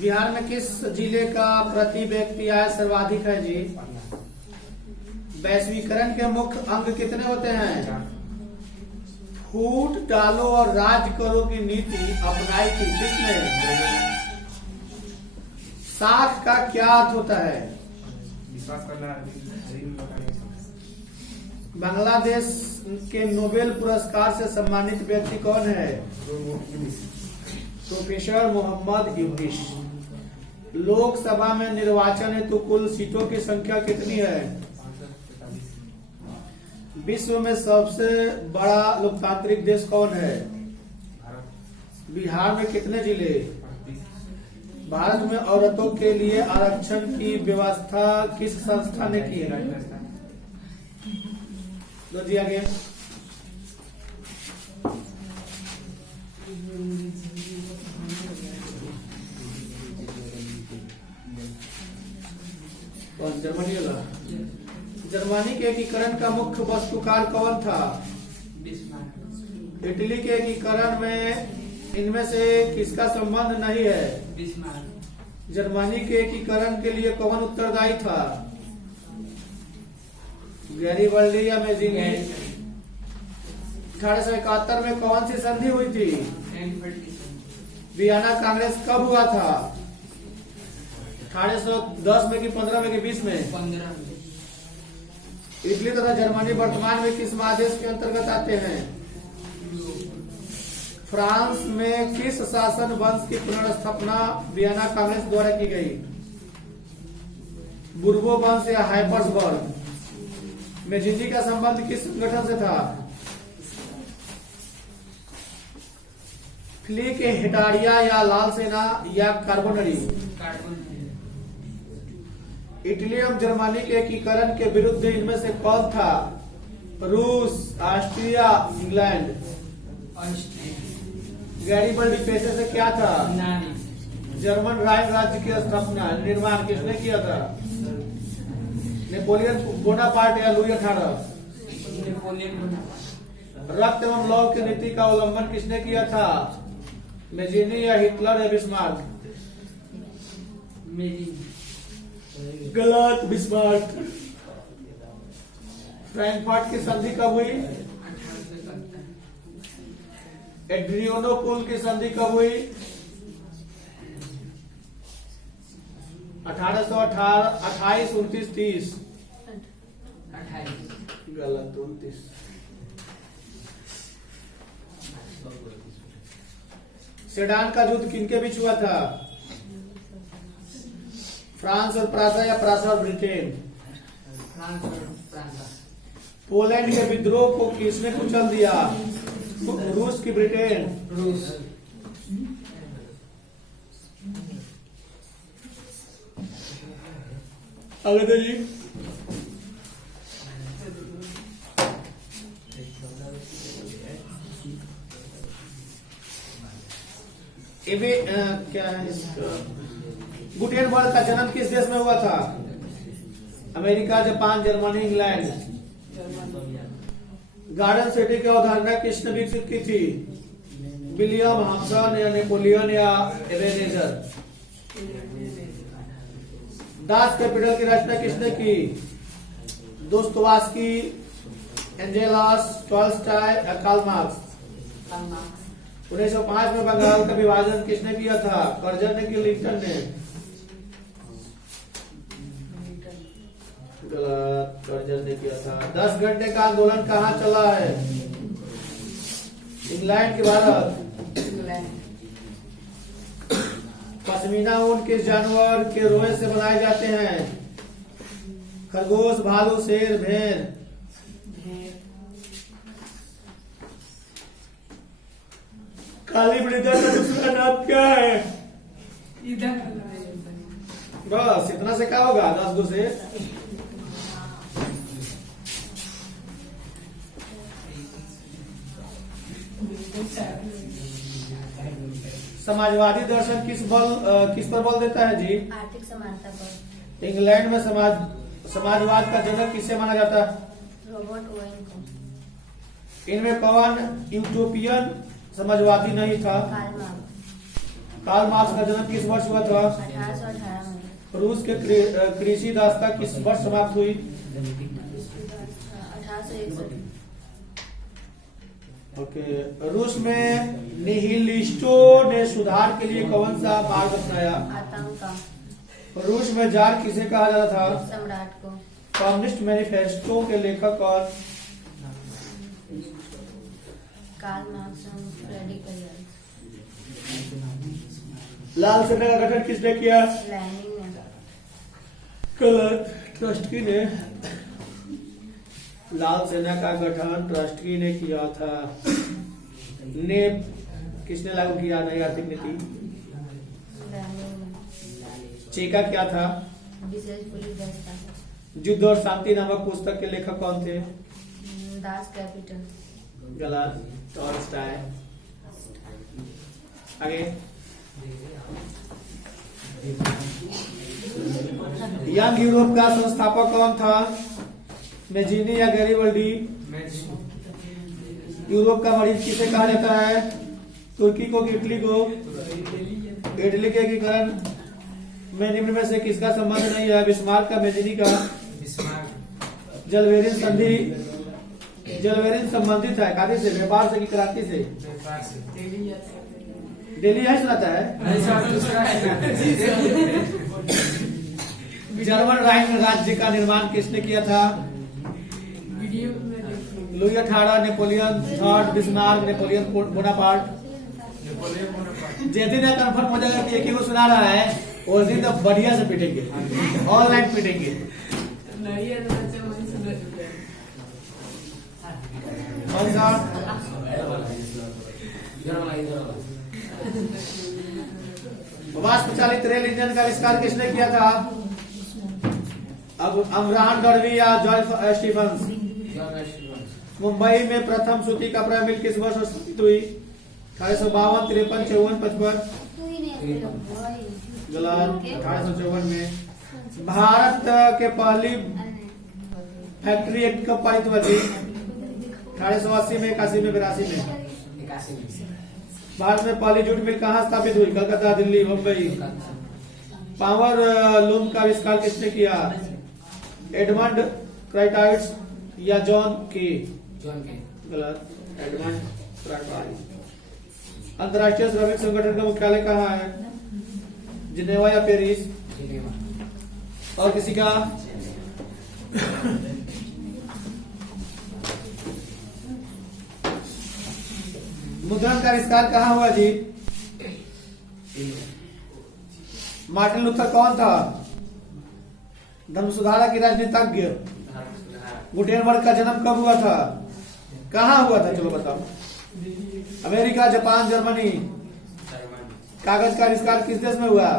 बिहार में किस जिले का प्रति व्यक्ति आय सर्वाधिक है जी? वैश्वीकरण के मुख्य अंग कितने होते हैं? फूट डालो और राज करो की नीति अपनाई थी किसने? साख का क्या अर्थ होता है? विश्वास करना। बांग्लादेश के नोबेल पुरस्कार से सम्मानित व्यक्ति कौन है? प्रोफेसर मोहम्मद यूनिस। लोकसभा में निर्वाचन हेतु कुल सीटों की संख्या कितनी है? विश्व में सबसे बड़ा लोकतांत्रिक देश कौन है? बिहार में कितने जिले? भारत में औरतों के लिए आरक्षण की व्यवस्था किस संस्था ने की है? लो जी आगे। जर्मनी होगा। जर्मनी के एकीकरण का मुख्य वस्तुकार कौन था? इटली के एकीकरण में इनमें से किसका संबंध नहीं है? जर्मनी के एकीकरण के लिए कौन उत्तरदायी था? गैरिबल्डी या मेजिनी? 1871 में कौन सी संधि हुई थी? वियना कांग्रेस कब हुआ था? 1810 में कि 15 में कि 20 में? 15 में। इटली तथा जर्मनी वर्तमान में किस महादेश के अंतर्गत आते हैं? फ्रांस में किस शासन वंश की पुनर्स्थापना वियना कांग्रेस द्वारा की गई? बुर्बो वंश या हाइपर्सबर्ग? मेजिनी का संबंध किस संगठन से था? फ्लिक हेटारिया या लाल सेना या कार्बोनरी? इटली एवं जर्मनी के एकीकरण के विरुद्ध इनमें से कौन था? रूस, ऑस्ट्रिया, इंग्लैंड? गैरिबल्डी पेशे से क्या था? जर्मन राइन राज्य की स्थापना निर्माण किसने किया था? नेपोलियन बोनापार्ट या लुई 18? रक्त एवं लौह की नीति का उल्लंघन किसने किया था? मेजिनी या हिटलर या बिस्मार्क? गलत, बिस्मार्क। फ्रैंकफर्ट की संधि कब हुई? एड्रियानोपुल की संधि कब हुई? 1828, 29, 30? गलत, 29। सेडान का युद्ध किनके बीच हुआ था? फ्रांस और प्रासा या प्रासा और ब्रिटेन? पोलैंड के विद्रोह को किसने कुचल दिया? रूस की ब्रिटेन? रूस। अगले जी। ये भी क्या है इसका? गुटेनबर्ग का जन्म किस देश में हुआ था? America, Japan, Germany, England? Garden city की अवधारणा किसने विकसित की थी? विलियम हॉब्सन या नेपोलियन या एबेनेजर? दास कैपिटल की रचना किसने की? दोस्तोयेव्स्की, एंजेलस, टॉल्स्टॉय या कार्ल मार्क्स? 1905 में बंगाल का विभाजन किसने किया था? कर्जन ने कि लिंकन ने? गलत, कर्जन ने किया था। 10 घंटे का आंदोलन कहाँ चला है? इंग्लैंड की भारत? पश्मीना ऊन किस जानवर के रोए से बनाए जाते हैं? खरगोश, भालू, शेर, भेड़? काली मृदा का दूसरा नाम क्या है? बस इतना से क्या होगा? 10 गो से। समाजवादी दर्शन किस पर बल देता है जी? आर्थिक समानता पर। इंग्लैंड में समाजवाद का जनक किसे माना जाता है? रॉबर्ट ओवेन को। इनमें कौन यूटोपियन समाजवादी नहीं था? Karl Marx. कार्ल मार्क्स का जन्म किस वर्ष हुआ था? 1818 में। रूस के कृषि दास्ता किस वर्ष समाप्त हुई? 1861। ओके। रूस में निहिलिस्टों ने सुधार के लिए कौन सा मार्ग अपनाया? आतंका। रूस में जार किसे कहा जाता था? सम्राट को। कम्युनिस्ट मैनिफेस्टो के लेखक कौन? कार्ल मार्क्स और रेडिकल। लाल सेना का गठन किसने किया? लेनिन ने। गलत। ट्रस्टी ने। लाल सेना का गठन ट्रस्टी ने किया था। ने किसने लागू किया नई आर्थिक नीति? लेनिन ने। चेका क्या था? विशेष पुलिस दस्ता। युद्ध और शांति नामक पुस्तक के लेखक कौन थे? Das Kapital. गलत। टॉलस्टॉय। आगे। यंग यूरोप का संस्थापक कौन था? मेजीनी या गैरीबल्डी? यूरोप का मरीज किसे कहा जाता है? तुर्की को कि इटली को? इटली के एकीकरण में निम्न में से किसका संबंध नहीं है? बिस्मार्क का, मेजीनी का? जलवेरिन संधि। जलवेरिन संबंधित है काफी से, व्यापार से कि क्रांति से? दिल्ली है सुनाता है। जर्मन राइन राज्य का निर्माण किसने किया था? Louis 18, Napoleon third, Bismarck, Napoleon Bonaparte. जिस दिन कंफर्म हो जाएगा कि एक ही को सुना रहा है उस दिन तो बढ़िया से पीटेंगे, ऑनलाइन पीटेंगे। कौन सा? वाष्प चालित रेल इंजन का आविष्कार किसने किया था? अब अब्राहम डर्बी या जॉर्ज स्टीफंस? मुंबई में प्रथम सूती कपड़ा मिल किस वर्ष स्थापित हुई? 1852, 53, 54, 55? गलत। 1854 में। भारत के पहली फैक्ट्री एक्ट कब पारित हुआ थी? 1880 में, 81 में, 82 में? भारत में पहली जूट मिल कहाँ स्थापित हुई? कलकत्ता, दिल्ली, मुंबई? पावर लूम का आविष्कार किसने किया? एडमंड क्राइटाइट्स या जॉन के? गलत। एडमंड क्राइटाइट्स। अंतर्राष्ट्रीय श्रमिक संगठन का मुख्यालय कहाँ है? जिनेवा या पेरिस? और किसी का? मुद्रण का आविष्कार कहाँ हुआ जी? मार्टिन लूथर कौन था? धर्म सुधारक की राजनीतिज्ञ। गुटेनबर्ग का जन्म कब हुआ था? कहाँ हुआ था? चलो बताओ। America, Japan, Germany? कागज का आविष्कार किस देश में हुआ?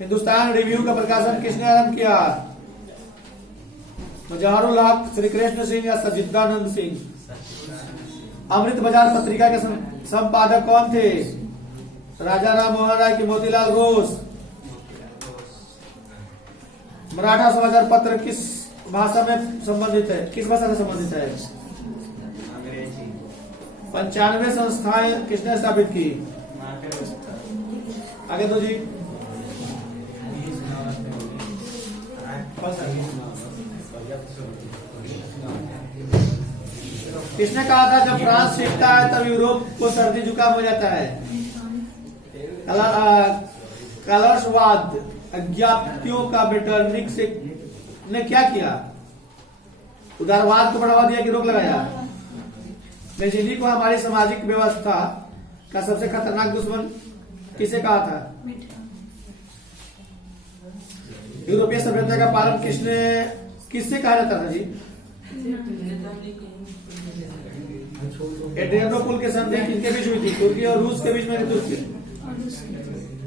हिंदुस्तान रिव्यू का प्रकाशन किसने आरंभ किया? जवाहरुल हक, श्री कृष्ण सिंह या सज्जिदानंद सिंह? अमृत बाजार पत्रिका के संपादक कौन थे? राजा राम मोहन राय की मोतीलाल घोष? मराठा समाचार पत्र किस भाषा में संबंधित है? किस भाषा से संबंधित है? 95 संस्थाएं किसने स्थापित की? आगे दो जी। किसने कहा था जब फ्रांस सीखता है तब यूरोप को सर्दी जुकाम हो जाता है? कलर्सवाद अज्ञातियों का बेटरनिक से ने क्या किया? उदारवाद को बढ़ावा दिया कि रोक लगाया? मेजिनी को हमारी सामाजिक व्यवस्था का सबसे खतरनाक दुश्मन किसे कहा था? यूरोपीय सभ्यता का पालन किससे कहा जाता था जी? एड्रियानोपुल के संधि किनके बीच हुई थी? तुर्की और रूस के बीच में? तुर्की।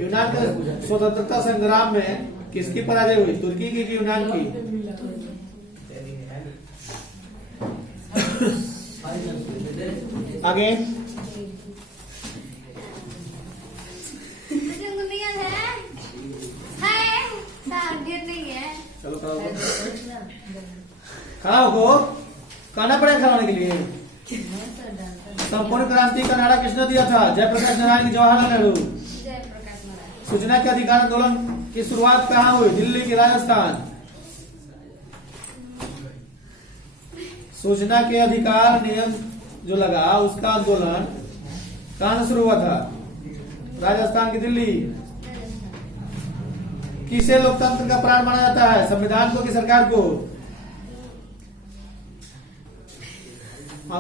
यूनान के स्वतंत्रता संग्राम में किसकी पराजय हुई? तुर्की की कि यूनान की? आगे। चलो खड़ा हो कहना पड़ेगा खड़ा होने के लिए। संपूर्ण क्रांति का नारा किसने दिया था? जयप्रकाश नारायण की जवाहरलाल नेहरू। जयप्रकाश नारायण। सूचना के अधिकार आंदोलन की शुरुआत कहाँ हुई? दिल्ली की राजस्थान। सूचना के अधिकार नियम जो लगा उसका आंदोलन कहां से शुरू हुआ था? राजस्थान की दिल्ली। किसे लोकतंत्र का प्राण माना जाता है? संविधान को कि सरकार को?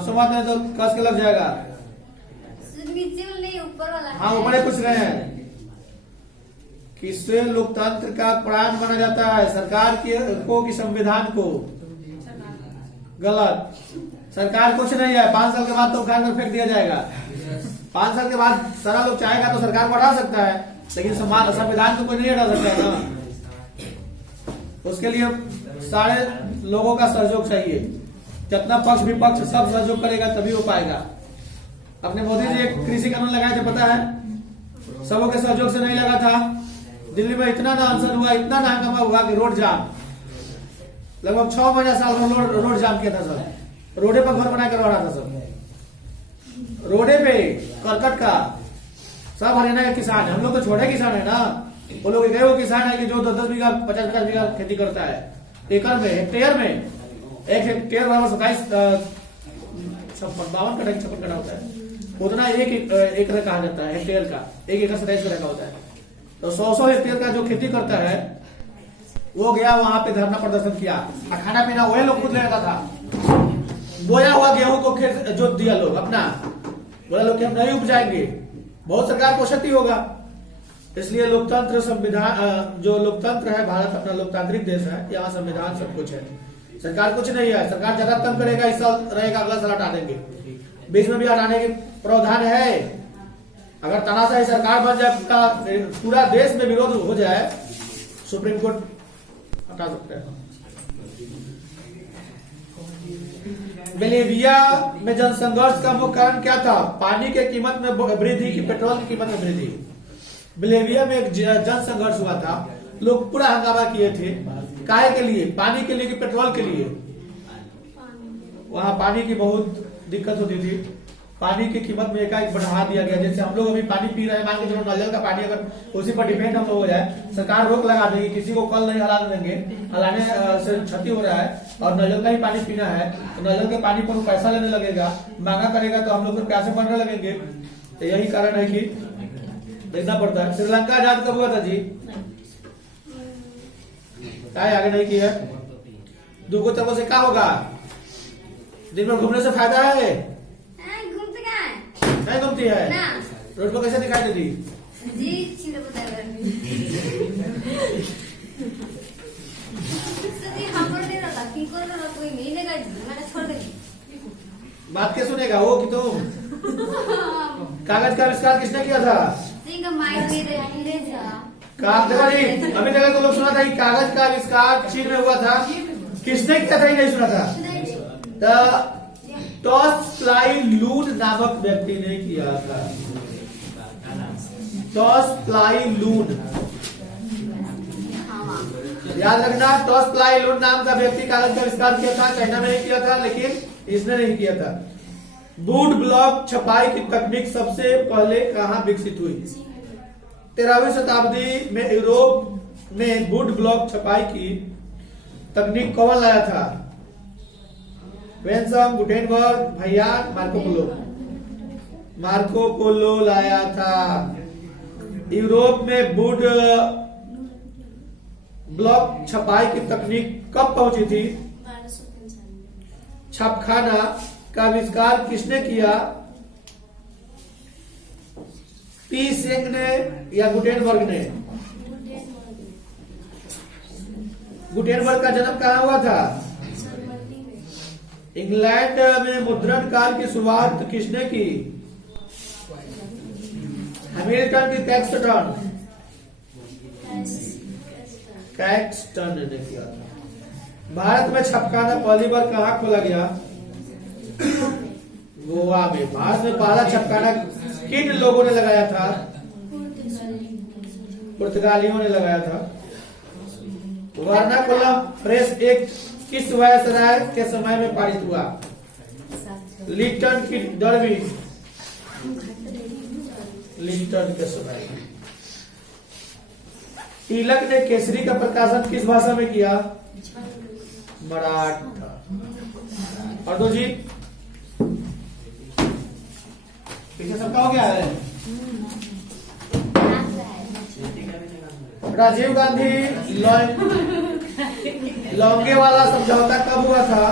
समाज में तो कस के लग जाएगा। नहीं, ऊपर वाला हाँ ऊपर पूछ रहे हैं। किसे लोकतंत्र का प्राण माना जाता है? सरकार को कि संविधान को? गलत। सरकार कुछ नहीं है। 5 साल के बाद तो उखाड़ कर फेंक दिया जाएगा। 5 साल के बाद सारा लोग चाहेगा तो सरकार को हटा सकता है, लेकिन संविधान को कोई नहीं हटा सकता है ना। उसके लिए सारे लोगों का सहयोग चाहिए। जितना पक्ष विपक्ष सब सहयोग करेगा तभी हो पाएगा। अपने मोदी जी एक कृषि कानून लगाए थे, पता है? सबों के सहयोग से नहीं लगा था। दिल्ली में इतना ना अनशन हुआ, इतना ना हंगामा हुआ कि रोड जाम, लगभग 6 महीना साल रोड जाम किया था सब। रोडे पर घर बना कर रहा था सब, रोडे पे करकट का। सब हरियाणा के किसान है, हम लोग तो छोटे किसान है ना। वो लोग गए वो किसान है कि जो 10-10 बीघा 50-50 बीघा खेती करता है एकड़ में, हेक्टेयर में। 1 हेक्टेयर बराबर 27 52 कटा 56 कटा होता है। उतना 1 एकड़ कहा जाता है हेक्टेयर का। 1 एकड़ 27 कटा का होता है। तो 100 हेक्टेयर का जो खेती करता है वो गया वहां पे धरना प्रदर्शन किया। खाना पीना वही लोग खुद ले रहा था। बोया हुआ गेहूं को खेत जोत दिया लोग अपना, बोला लोग कि हम नहीं उपजाएंगे, बहुत सरकार को क्षति होगा। इसलिए लोकतंत्र संविधान जो लोकतंत्र है, भारत अपना लोकतांत्रिक देश है, यहाँ संविधान सब कुछ है। सरकार कुछ नहीं है। सरकार ज्यादा कम करेगा, इस साल रहेगा, अगला साल हटा देंगे। बीच में भी हटाने के प्रावधान है। अगर तानाशाही सरकार बन जाए, पूरा देश में विरोध हो जाए, सुप्रीम कोर्ट हटा सकते हैं। बोलिविया में जनसंघर्ष का मुख्य कारण क्या था? पानी के कीमत में वृद्धि की पेट्रोल की कीमत में वृद्धि। बोलिविया में एक जनसंघर्ष हुआ था। लोग पूरा हंगामा किए थे। काहे के लिए? पानी के लिए कि पेट्रोल के लिए? वहां पानी की बहुत दिक्कत होती थी। पानी की कीमत में एकाएक बढ़ा दिया गया। जैसे हम लोग अभी पानी पी रहे हैं, मान के चलो नल का पानी अगर उसी पर डिपेंड हम लोग हो जाए, सरकार रोक लगा देगी, किसी को कल नहीं हला देंगे, हलाने से क्षति हो रहा है और नल का ही पानी पीना है, तो नल के पानी पर पैसा लेने लगेगा, महंगा करेगा तो हम लोग प्यासे मरने लगेंगे। तो यही कारण है कि देखना पड़ता है। श्रीलंका आजाद कब हुआ था जी? क्या आगे नहीं किया? दूगो तरफ से क्या होगा? दिन में घूमने से फायदा है? नहीं घूमती है ना। रोड पर कैसे दिखाई देती जी? छिलो कोई नहीं लेगा, मैंने छोड़ दी। बात क्या सुनेगा वो कि तुम? कागज का आविष्कार किसने किया था? अभी तक तो लोग सुना था कि कागज का आविष्कार चीन में हुआ था। किसने किया था? ही नहीं सुना था। टॉस फ्लाई लून नामक व्यक्ति ने किया था। टॉस फ्लाई लून, याद रखना। टॉस फ्लाई लून नाम का व्यक्ति कागज का आविष्कार किया था। चाइना में नहीं किया था, लेकिन इसने नहीं किया था। वुड ब्लॉक छपाई की तकनीक सबसे पहले कहां विकसित हुई? 13वीं शताब्दी में यूरोप में वुड ब्लॉक छपाई की तकनीक कौन लाया था? वेंसम, गुटेनबर्ग, भैयान, मार्को पोलो। मार्को पोलो लाया था। यूरोप में वुड ब्लॉक छपाई की तकनीक कब पहुंची थी? छापखाना का आविष्कार किसने किया? पी सेंग ने या गुटेनबर्ग ने? गुटेनबर्ग का जन्म कहां हुआ था? इंग्लैंड में मुद्रण काल की शुरुआत किसने की? हैमिल्टन की कैक्सटन? कैक्सटन ने किया था। भारत में छपखाना पहली बार कहां खोला गया? गोवा में। भारत में पहला छपखाना किन लोगों ने लगाया था? पुर्तगालियों ने लगाया था। वर्नाकुलम प्रेस एक्ट किस वायसराय के समय में पारित हुआ? लिटन की डरविन, लिटन के समय में। तिलक ने केसरी का प्रकाशन किस भाषा में किया? मराठा। और दो जी पीछे सबका हो गया है। राजीव गांधी लौंगे वाला समझौता कब हुआ था?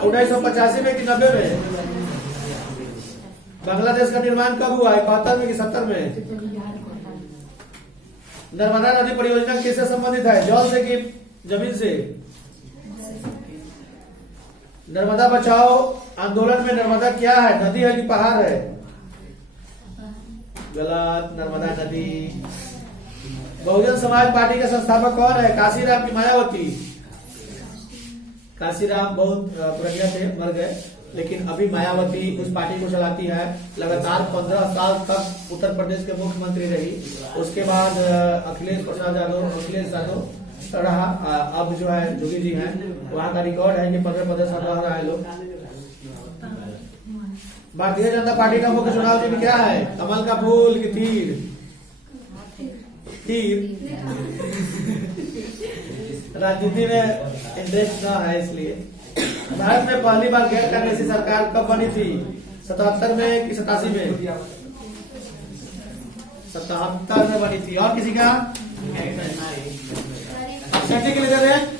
1985 में कि 90 में? बांग्लादेश का निर्माण कब हुआ? 71 में कि 70 में? नर्मदा नदी परियोजना किससे संबंधित है? जल से कि जमीन से? नर्मदा बचाओ आंदोलन में नर्मदा क्या है? नदी है कि पहाड़ है? गलत, नर्मदा नदी। बहुजन समाज पार्टी के संस्थापक कौन है? काशीराम की मायावती? काशीराम बहुत पुरनिया थे, मर गए, लेकिन अभी मायावती उस पार्टी को चलाती है। लगातार 15 साल तक उत्तर प्रदेश के मुख्यमंत्री रही। उसके बाद अखिलेश यादव रहा। अब जो है जोगी जी हैं, वहां का रिकॉर्ड है कि 15 साल रहा है लोग। भारतीय जनता पार्टी का मुख्य चुनाव चिन्ह क्या है? कमल का फूल कि तीर? तीर। राजनीति में इंटरेस्ट ना है इसलिए। भारत में पहली बार गैर कांग्रेसी सरकार कब बनी थी? 77 में कि 87 में? 77 में बनी थी। और किसी का? के लिए दे रहे हैं।